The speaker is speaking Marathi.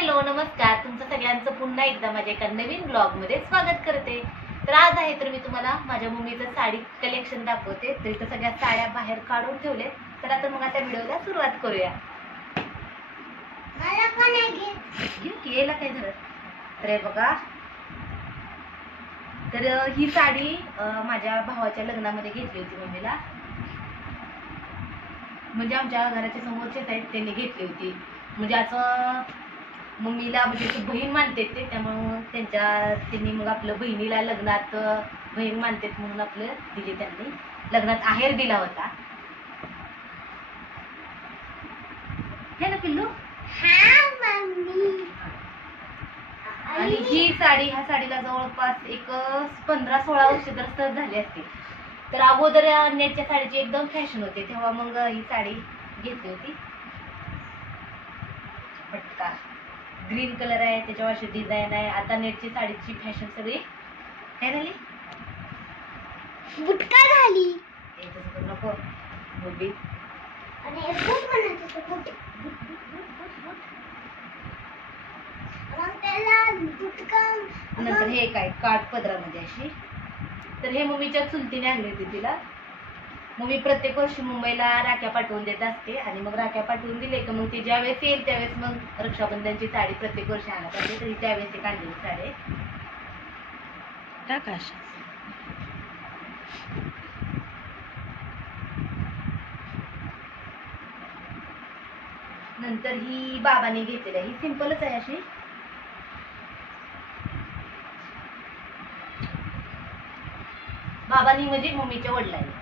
हॅलो नमस्कार, तुमचं सगळ्यांचं पुन्हा एकदा माझ्या एका नवीन ब्लॉग मध्ये स्वागत करते। तर आज आहे तर मी तुम्हाला माझ्या मम्मीचं साडी कलेक्शन दाखवते। तर इथं सगळ्या साड्या बाहेर काढून ठेवले। तर आता मग आता व्हिडिओला सुरुवात करूया। मला पण घे यायला काय झालं रे बघा। तर ही साडी माझ्या भावाच्या लग्नामध्ये घेतली होती मम्मीला, म्हणजे आमच्या घराच्या समोरचेच आहेत त्यांनी घेतली होती। म्हणजे असं मम्मीला म्हणजे बहीण मानते ते, त्यामुळं त्यांनी मग आपलं बहिणीला लग्नात बहीण मानतेत म्हणून आपलं दिली, त्यांनी लग्नात आहेर दिला होता हे ना पिल्लू। आणि ही साडी, ह्या साडीला जवळपास एक 15-16 वर्ष तर सहज झाली असते। तर अगोदर नेटच्या साडीची एकदम फॅशन होते, तेव्हा मग ही साडी घेतली होती। पटका ग्रीन कलर आहे, त्याच्यावर अशी डिझाईन आहे। आता नेटची साडीची फॅशन सगळी काय झाली, बुटका झाली। नको मुली आणि बूट म्हणायचं बूट, मग त्याला बुटका। नंतर हे काय काठ पदरामध्ये अशी। तर हे मम्मीच्या चुलतीने आणली होती तिला। मम्मी प्रत्येक वर्षी मुंबईला राख्या पाठवून देत असते, आणि मग राख्या पाठवून दिले की मग ती ज्यावेळेस येईल त्यावेळेस मग रक्षाबंधनची साडी प्रत्येक वर्षी आणत असते। तरी त्यावेळेस एक आणलेली साडी टाकाश। नंतर ही बाबाने घेतलेली आहे, ही सिंपलच आहे अशी। बाबांनी म्हणजे मम्मीच्या वडिलांनी